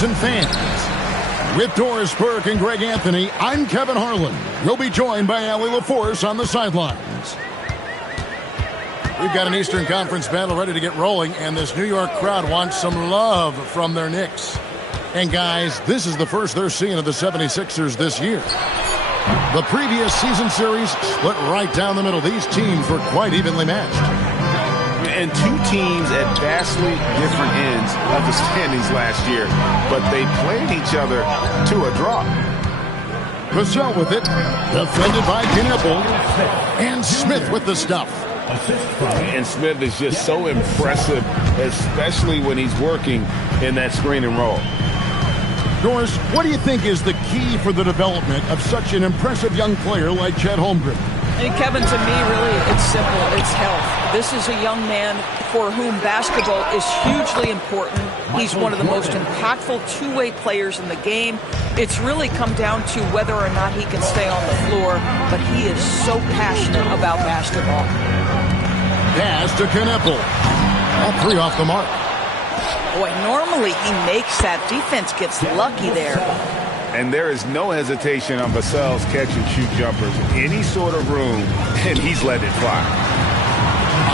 players and fans. With Doris Burke and Greg Anthony, I'm Kevin Harlan. We'll be joined by Allie LaForce on the sidelines. We've got an Eastern Conference battle ready to get rolling, and this New York crowd wants some love from their Knicks. And guys, this is the first they're seeing of the 76ers this year. The previous season series split right down the middle. These teams were quite evenly matched. And two teams at vastly different ends of the standings last year, but they played each other to a draw. Vassell with it, defended by Knippel, and Smith with the stuff. And Smith is just so impressive, especially when he's working in that screen and roll. Doris, what do you think is the key for the development of such an impressive young player like Chet Holmgren? And Kevin, to me, really, it's simple. It's health. This is a young man for whom basketball is hugely important. He's one of the most impactful two-way players in the game. It's really come down to whether or not he can stay on the floor, but he is so passionate about basketball. Pass to Knippel. All three off the mark. Boy, normally he makes that. Defense gets lucky there. And there is no hesitation on Vassell's catch-and-shoot jumpers. Any sort of room, and he's let it fly.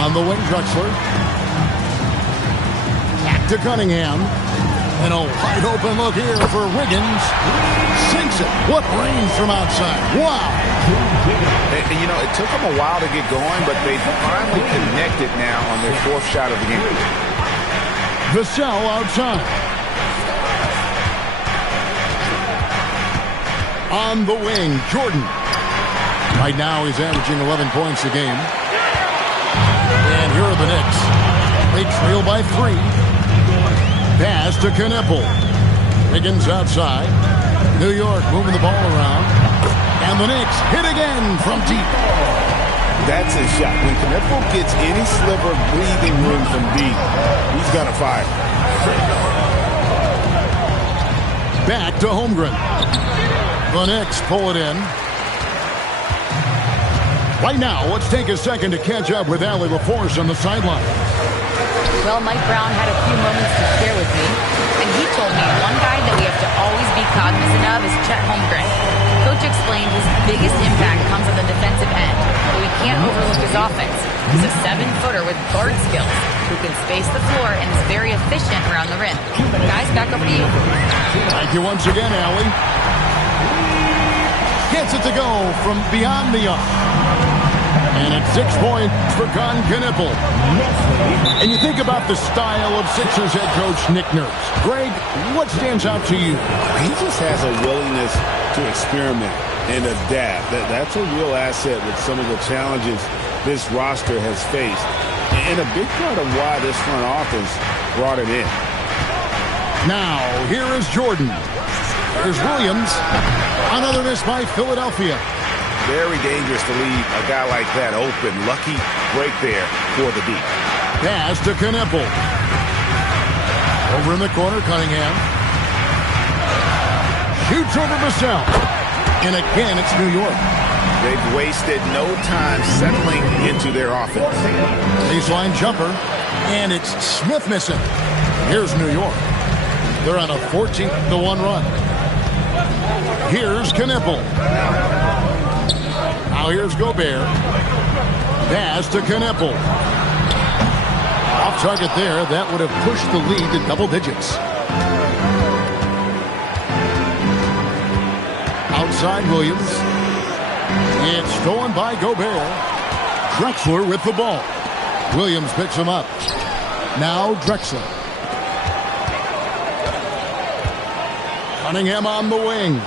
On the wing, Drexler. Back to Cunningham. And a wide-open look here for Wiggins. Sinks it. What range from outside. Wow. And, you know, it took them a while to get going, but they finally connected now on their fourth shot of the game. Vassell outside. On the wing, Jordan. Right now he's averaging 11 points a game. And here are the Knicks. They trail by 3. Pass to Knippel. Wiggins outside. New York moving the ball around. And the Knicks hit again from deep. That's a shot. When Knippel gets any sliver of breathing room from deep, he's got to fire. Back to Holmgren. The Knicks pull it in. Right now, let's take a second to catch up with Allie LaForce on the sideline. Well, Mike Brown had a few moments to share with me, and he told me one guy that we have to always be cognizant of is Chet Holmgren. Coach explained his biggest impact comes on the defensive end, but we can't overlook his offense. He's a 7-footer with guard skills who can space the floor and is very efficient around the rim. Guys, back over to you. Thank you once again, Allie. Gets it to go from beyond the arc. And it's 6 points for Knippel. And you think about the style of Sixers head coach Nick Nurse. Greg, what stands out to you? He just has a willingness to experiment and adapt. That's a real asset with some of the challenges this roster has faced. And a big part of why this front office brought it in. Now, here is Jordan. There's Williams. Another miss by Philadelphia. Very dangerous to leave a guy like that open. Lucky break there for the deep. Pass to Knippel. Over in the corner, Cunningham. Shoots over Vassell. And again, it's New York. They've wasted no time settling into their offense. Baseline jumper. And it's Smith missing. Here's New York. They're on a 14-1 run. Here's Knippel. Now here's Gobert. Pass to Knippel. Off target there. That would have pushed the lead to double digits. Outside Williams. It's stolen by Gobert. Drexler with the ball. Williams picks him up. Now Drexler. Cunningham on the wing.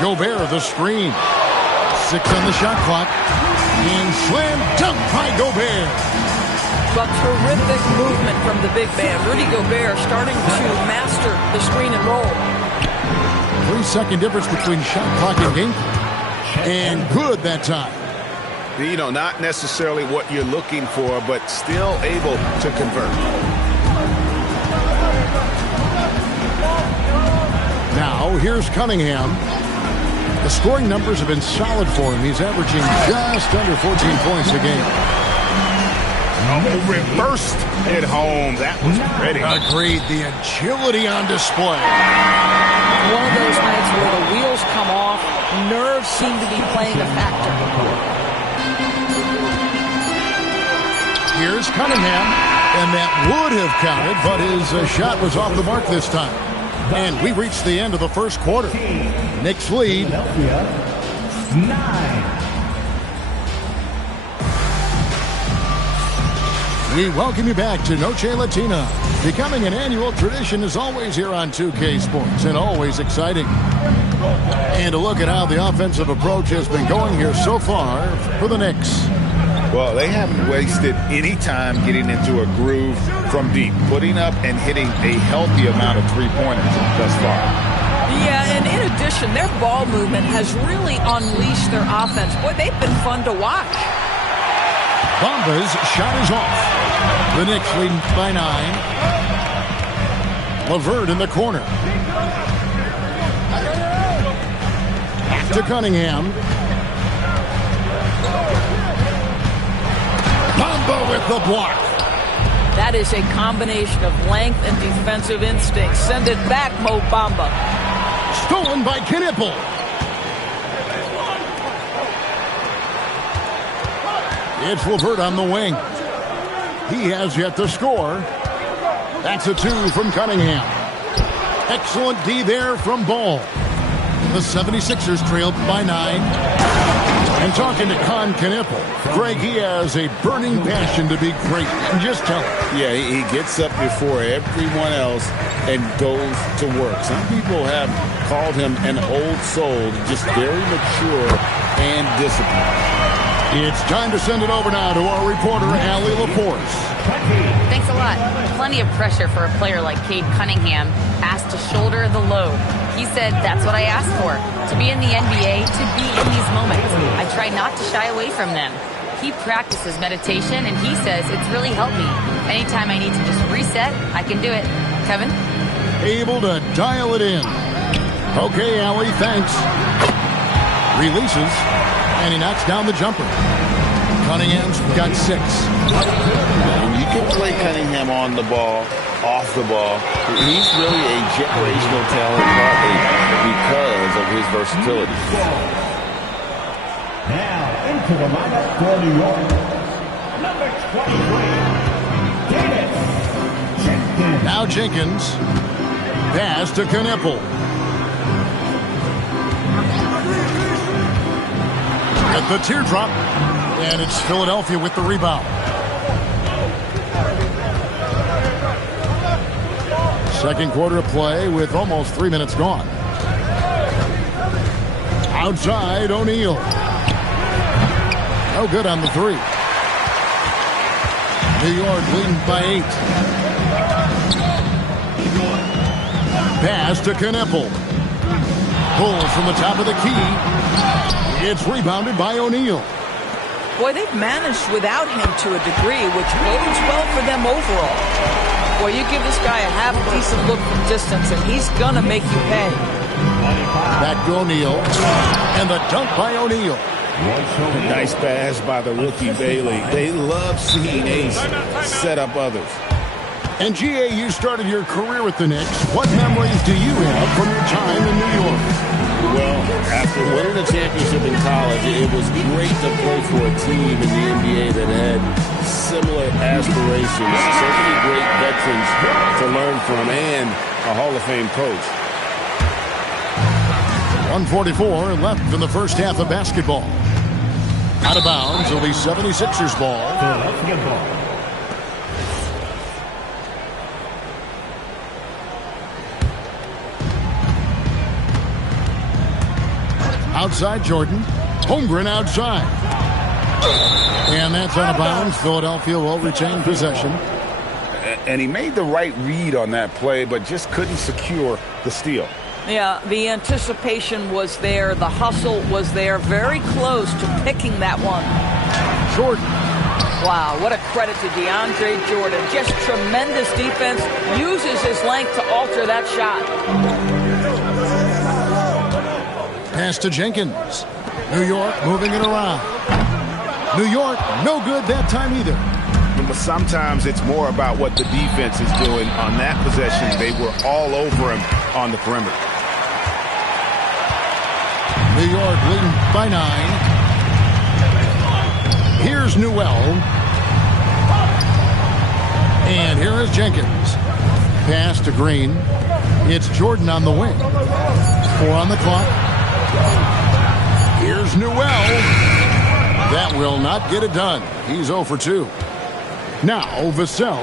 Gobert, the screen. 6 on the shot clock. And slam dunk by Gobert. But terrific movement from the big man. Rudy Gobert starting to master the screen and roll. 3-second difference between shot clock and game clock. And good that time. You know, not necessarily what you're looking for, but still able to convert. Now, here's Cunningham. The scoring numbers have been solid for him. He's averaging just under 14 points a game. Oh, reversed it home. That was pretty. Agreed. The agility on display. One of those nights where the wheels come off, nerves seem to be playing a factor. Here's Cunningham, and that would have counted, but his shot was off the mark this time. And we reached the end of the first quarter. Knicks lead. 9. We welcome you back to Noche Latina. Becoming an annual tradition is always here on 2K Sports and always exciting. And a look at how the offensive approach has been going here so far for the Knicks. Well, they haven't wasted any time getting into a groove from deep, putting up and hitting a healthy amount of three-pointers thus far. Yeah, and in addition, their ball movement has really unleashed their offense. Boy, they've been fun to watch. Bamba's shot is off. The Knicks lead by 9. LeVert in the corner. To Cunningham. Bamba with the block. That is a combination of length and defensive instinct. Send it back, Mo Bamba. Stolen by Knipple. It's LeVert on the wing. He has yet to score. That's a 2 from Cunningham. Excellent D there from Ball. The 76ers trailed by 9. And talking to Con Knipple, Greg, he has a burning passion to be great. Just tell him. Yeah, he gets up before everyone else and goes to work. Some people have called him an old soul, just very mature and disciplined. It's time to send it over now to our reporter, Allie LaForce. Thanks a lot. Plenty of pressure for a player like Cade Cunningham, asked to shoulder the load. He said, that's what I asked for, to be in the NBA, to be in these moments. I try not to shy away from them. He practices meditation, and he says it's really helped me. Anytime I need to just reset, I can do it. Kevin? Able to dial it in. Okay, Allie, thanks. Releases, and he knocks down the jumper. Cunningham's got 6. And you can play Cunningham on the ball, off the ball. He's really a generational talent partly because of his versatility. Now into the lineup for New York, number 23, Jenkins. Now Jenkins. Pass to Knipple. At the teardrop. And it's Philadelphia with the rebound. Second quarter of play with almost 3 minutes gone. Outside, O'Neal. No good on the 3. New York leading by 8. Pass to Knipple. Pulls from the top of the key. It's rebounded by O'Neal. Boy, they've managed without him to a degree, which bodes well for them overall. Boy, you give this guy a half-decent look from distance, and he's going to make you pay. Back to O'Neal. And the dunk by O'Neal. Nice pass by the rookie Bailey. They love seeing Ace set up others. And G.A., you started your career with the Knicks. What memories do you have from your time in New York? Well, after winning a championship in college, it was great to play for a team in the NBA that had similar aspirations. So many great veterans to learn from and a Hall of Fame coach. 1:44 left in the first half of basketball. Out of bounds, it'll be 76ers ball. Outside Jordan. Holmgren outside. And that's out of bounds. Philadelphia will retain possession. And he made the right read on that play, but just couldn't secure the steal. Yeah, the anticipation was there. The hustle was there. Very close to picking that one. Jordan. Wow, what a credit to DeAndre Jordan. Just tremendous defense. Uses his length to alter that shot. Pass to Jenkins. New York moving it around. New York, no good that time either. but sometimes it's more about what the defense is doing. On that possession, they were all over him on the perimeter. New York leading by 9. Here's Newell. And here is Jenkins. Pass to Green. It's Jordan on the wing. 4 on the clock. Here's Newell. That will not get it done. He's 0 for 2. Now Vassell.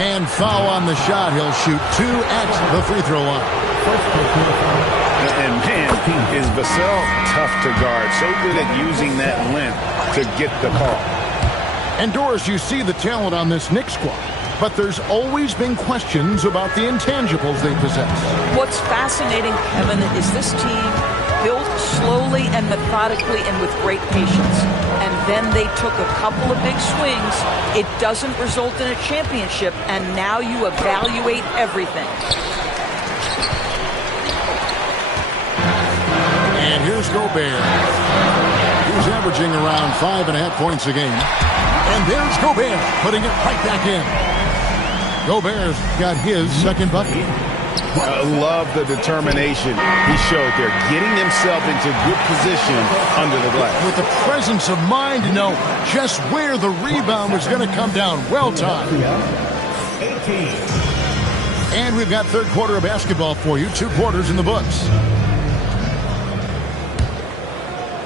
And foul on the shot. He'll shoot 2 at the free throw line. And man, is Vassell tough to guard. So good at using that length to get the call. And Doris, you see the talent on this Knicks squad, but there's always been questions about the intangibles they possess. What's fascinating, Kevin, is this team built slowly and methodically and with great patience. And then they took a couple of big swings. It doesn't result in a championship, and now you evaluate everything. And here's Gobert. He's averaging around 5.5 points a game. And there's Gobert, putting it right back in. Gobert's got his second bucket. I love the determination he showed there, getting himself into good position under the glass. With the presence of mind to know just where the rebound was going to come down. Well timed. And we've got third quarter of basketball for you. 2 quarters in the books.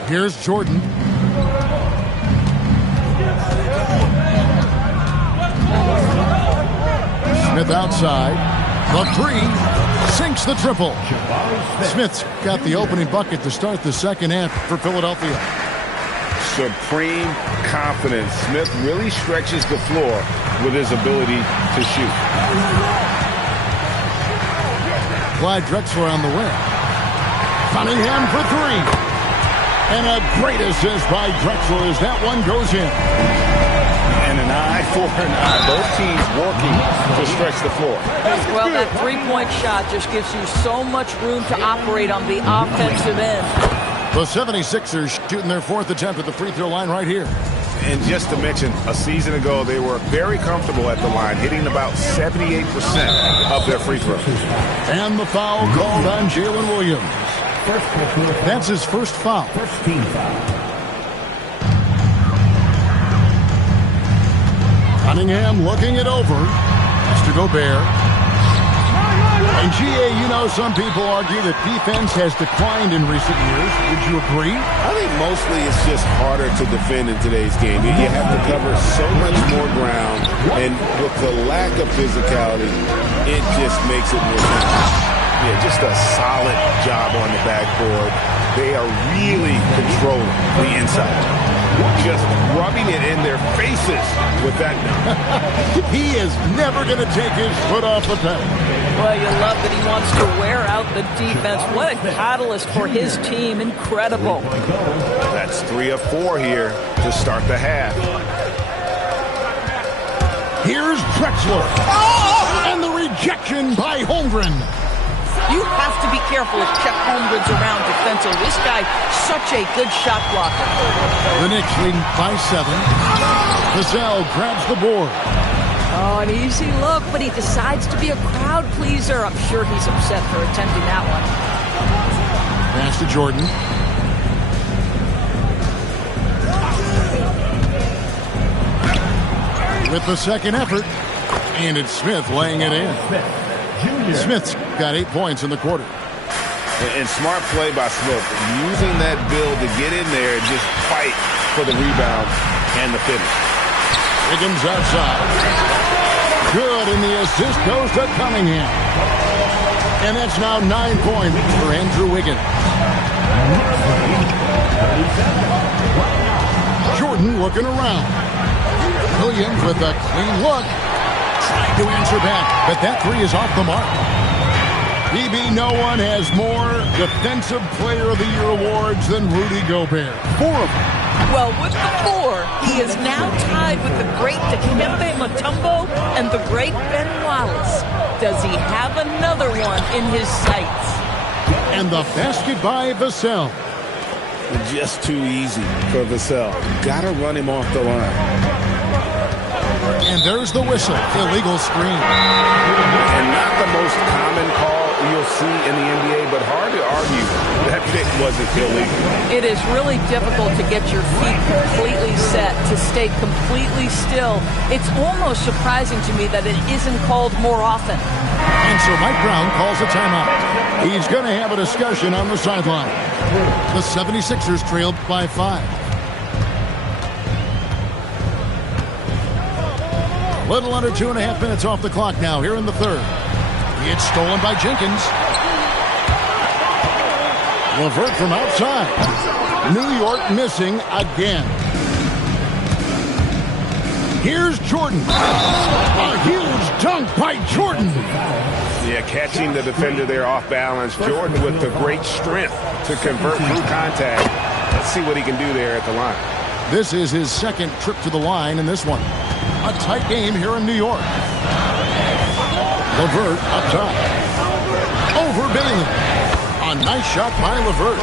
Here's Jordan. Smith outside. The 3 sinks the triple. Smith's got the opening bucket to start the second half for Philadelphia. Supreme confidence. Smith really stretches the floor with his ability to shoot. Clyde Drexler on the wing. Cunningham for 3. And a great assist by Drexler as that one goes in. And an eye for an eye. Both teams working to stretch the floor. Well, that three-point shot just gives you so much room to operate on the offensive end. The 76ers shooting their 4th attempt at the free throw line right here. And just to mention, a season ago, they were very comfortable at the line, hitting about 78% of their free throws. And the foul called on Jalen Williams. That's his first foul. First team foul. Cunningham looking it over. Has to Gobert. And GA, you know, some people argue that defense has declined in recent years. Would you agree? I think mostly it's just harder to defend in today's game. You have to cover so much more ground, and with the lack of physicality, it just makes it more challenging. Yeah, just a solid job on the backboard. They are really controlling the inside. Just rubbing it in their faces with that. He is never going to take his foot off the pedal. Well, you love that he wants to wear out the defense. What a catalyst for his team. Incredible. That's 3 of 4 here to start the half. Here's Drexler. Oh! And the rejection by Holmgren. You have to be careful if Chet Holmgren's around defensively. This guy, such a good shot blocker. The Knicks leading by 7. Vassell grabs the board. Oh, an easy look, but he decides to be a crowd pleaser. I'm sure he's upset for attempting that one. Pass to Jordan. With the second effort. And it's Smith laying it in. Smith's got 8 points in the quarter. And smart play by Smith, using that build to get in there and just fight for the rebound and the finish. Wiggins outside. Good, and the assist goes to Cunningham. And that's now 9 points for Andrew Wiggins. Jordan looking around. Williams with a clean look. Trying to answer back, but that 3 is off the mark. BB, no one has more Defensive Player of the Year awards than Rudy Gobert. 4 of them. Well, with the 4, he is now tied with the great Dikembe Mutombo and the great Ben Wallace. Does he have another one in his sights? And the basket by Vassell. Just too easy for Vassell. Got to run him off the line. And there's the whistle. Illegal screen. And not the most common call you'll see in the NBA, but hard to argue that pick wasn't illegal. It is really difficult to get your feet completely set, to stay completely still. It's almost surprising to me that it isn't called more often. And so Mike Brown calls a timeout. He's going to have a discussion on the sideline. The 76ers trailed by 5. A little under 2.5 minutes off the clock now here in the third. It's stolen by Jenkins. LeVert from outside. New York missing again. Here's Jordan. A huge dunk by Jordan. Yeah, catching the defender there off balance. Jordan with the great strength to convert through contact. Let's see what he can do there at the line. This is his second trip to the line in this one. A tight game here in New York. LeVert up top. Over Bailey. A nice shot by LeVert.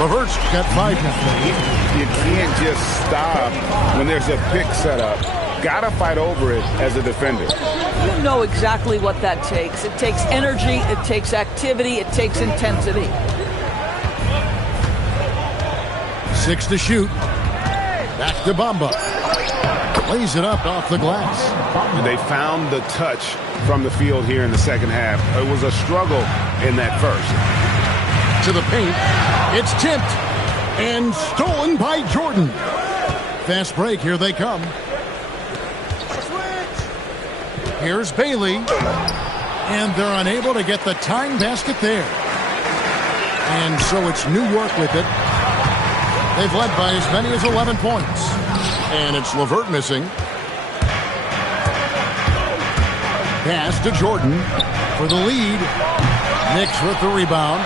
LeVert's got 5 now. You can't just stop when there's a pick set up. Gotta fight over it as a defender. You know exactly what that takes. It takes energy, it takes activity, it takes intensity. 6 to shoot. Back to Bamba. Lays it up off the glass. They found the touch from the field here in the second half. It was a struggle in that first. To the paint. It's tipped. And stolen by Jordan. Fast break. Here they come. Here's Bailey. And they're unable to get the tying basket there. And so it's New York with it. They've led by as many as 11 points. And it's LeVert missing. Pass to Jordan for the lead. Knicks with the rebound.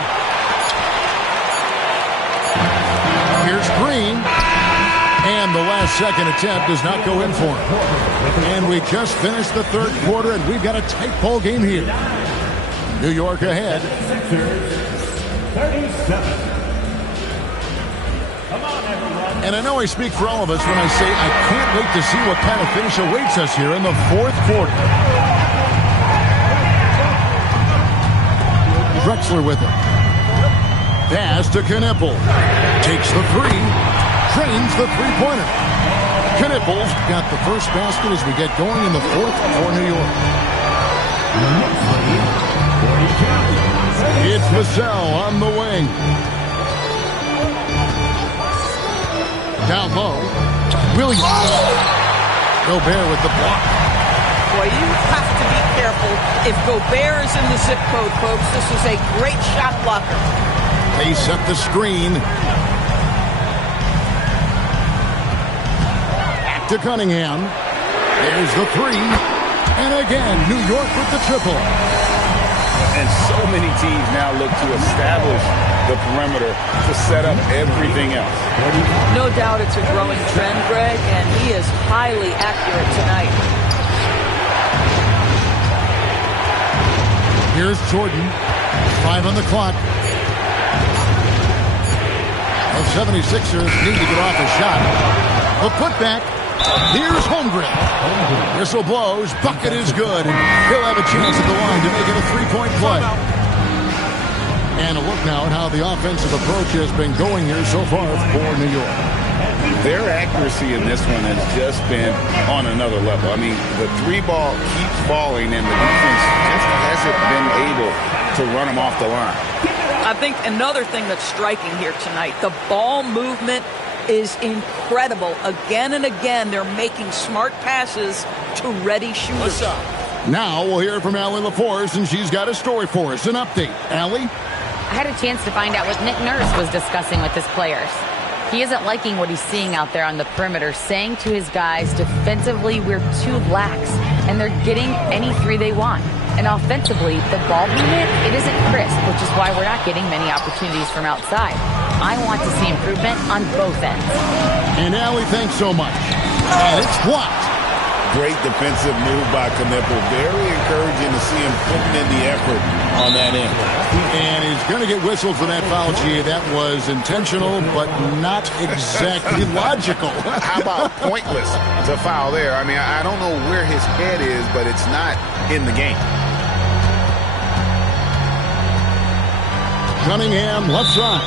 Here's Green. And the last second attempt does not go in for him. And we just finished the third quarter, and we've got a tight ball game here. New York ahead. 37. And I know I speak for all of us when I say I can't wait to see what kind of finish awaits us here in the fourth quarter. Drexler with it. Pass to Knippel. Takes the three. Trains the three-pointer. Knippel's got the first basket as we get going in the fourth for New York. It's Vassell on the wing. Down low. Williams. Gobert with the block. Boy, you have to be careful if Gobert is in the zip code, folks. This is a great shot blocker. They set the screen. Back to Cunningham. There's the three. And again, New York with the triple. And so many teams now look to establish the perimeter to set up everything else. No doubt it's a growing trend, Greg, and he is highly accurate tonight. Here's Jordan. 5 on the clock. The 76ers need to get off a shot. The putback. Here's Holmgren. Whistle blows. Bucket is good. And he'll have a chance at the line to make it a three-point play. And a look now at how the offensive approach has been going here so far for New York. Their accuracy in this one has just been on another level. I mean, the three ball keeps falling, and the defense just hasn't been able to run them off the line. I think another thing that's striking here tonight, the ball movement is incredible. Again and again, they're making smart passes to ready shooters. Now we'll hear from Allie LaForce, and she's got a story for us. An update. Allie? I had a chance to find out what Nick Nurse was discussing with his players. He isn't liking what he's seeing out there on the perimeter, saying to his guys, defensively, we're too lax, and they're getting any three they want. And offensively, the ball movement, it isn't crisp, which is why we're not getting many opportunities from outside. I want to see improvement on both ends. And Allie, thanks so much. And it's blocked. Great defensive move by Knipple. Very encouraging to see him putting in the effort on that end. And he's going to get whistled for that foul, G. That was intentional, but not exactly logical. How about pointless to foul there? I mean, I don't know where his head is, but it's not in the game. Cunningham, left side.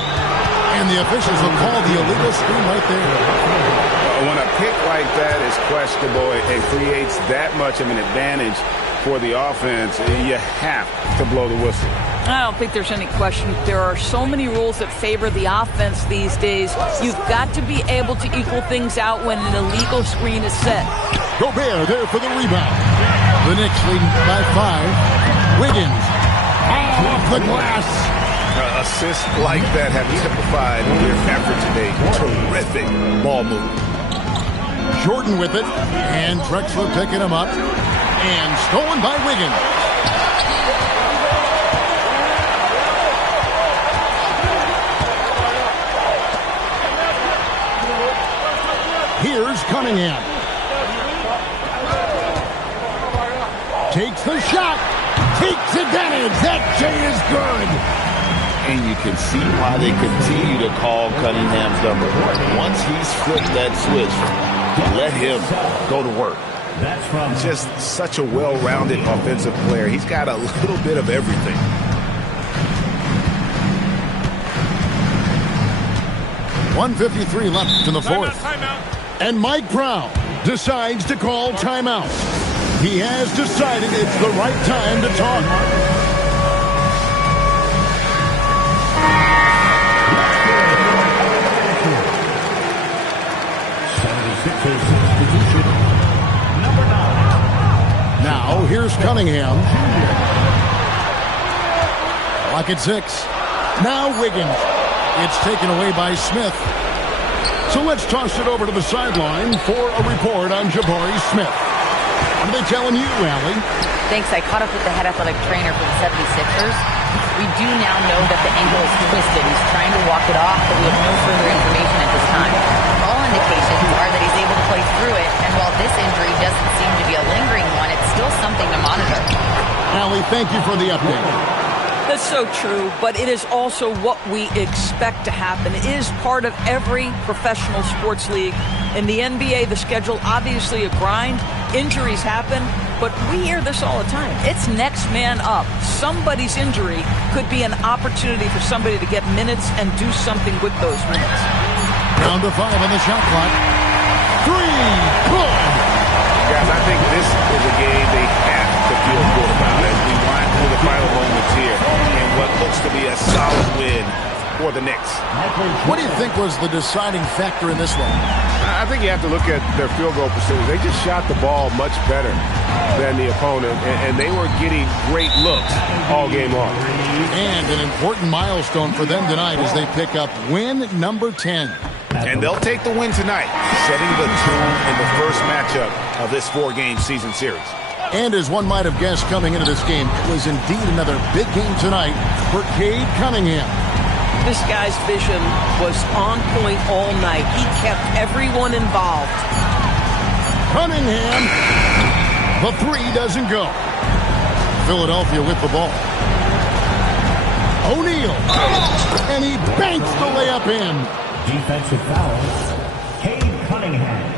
And the officials will call the illegal screen right there. When a pick like that is questionable, it creates that much of an advantage for the offense. You have to blow the whistle. I don't think there's any question. There are so many rules that favor the offense these days. You've got to be able to equal things out when an illegal screen is set. Gobert there for the rebound. The Knicks lead by 5. Wiggins off the glass. Assists like that have typified their effort today. Terrific ball movement. Jordan with it, and Drexler picking him up, and stolen by Wiggins. Here's Cunningham. Takes the shot. Takes advantage. That J is good. And you can see why they continue to call Cunningham's number. Once he's flipped that switch, let him go to work. He's just such a well-rounded offensive player. He's got a little bit of everything. .153 left in the fourth. And Mike Brown decides to call timeout. He has decided it's the right time to talk. Now, here's Cunningham. Lock at 6. Now Wiggins. It's taken away by Smith. So let's toss it over to the sideline for a report on Jabari Smith. What are they telling you, Allie? Thanks. I caught up with the head athletic trainer for the 76ers. We do now know that the ankle is twisted. He's trying to walk it off, but we have no further information at this time. All indications are that he's able to play through it, and while this injury doesn't seem to be a lingering one, it's still something to monitor. Allie, thank you for the update. That's so true, but it is also what we expect to happen. It is part of every professional sports league. In the NBA, the schedule, obviously a grind. Injuries happen, but we hear this all the time. It's next man up. Somebody's injury could be an opportunity for somebody to get minutes and do something with those minutes. Down to 5 on the shot clock. 3, good. Guys, I think this is a game they have to feel good about as we wind through the final moments here in what looks to be a solid win for the Knicks. What do you think was the deciding factor in this one? I think you have to look at their field goal percentage. They just shot the ball much better than the opponent, and they were getting great looks all game long. And an important milestone for them tonight as they pick up win number 10. And they'll take the win tonight, setting the tone in the first matchup of this 4-game season series. And as one might have guessed coming into this game, it was indeed another big game tonight for Cade Cunningham. This guy's vision was on point all night. He kept everyone involved. Cunningham, the 3 doesn't go. Philadelphia with the ball. O'Neal, and he banks the layup in. Defensive foul. Cade Cunningham.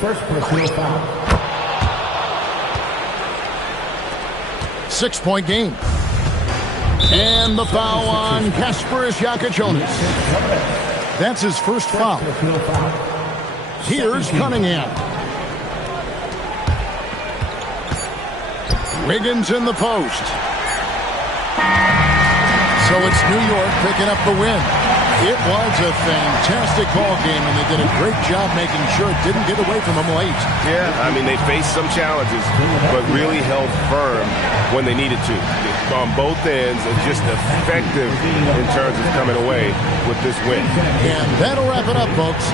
First personal foul. 6-point game. And the foul on Kasparis Jakubonis. That's his first foul. Here's Cunningham. Wiggins in the post. So it's New York picking up the win. It was a fantastic ball game, and they did a great job making sure it didn't get away from them late. Yeah, I mean, they faced some challenges, but really held firm when they needed to. On both ends, and just effective in terms of coming away with this win. And that'll wrap it up, folks.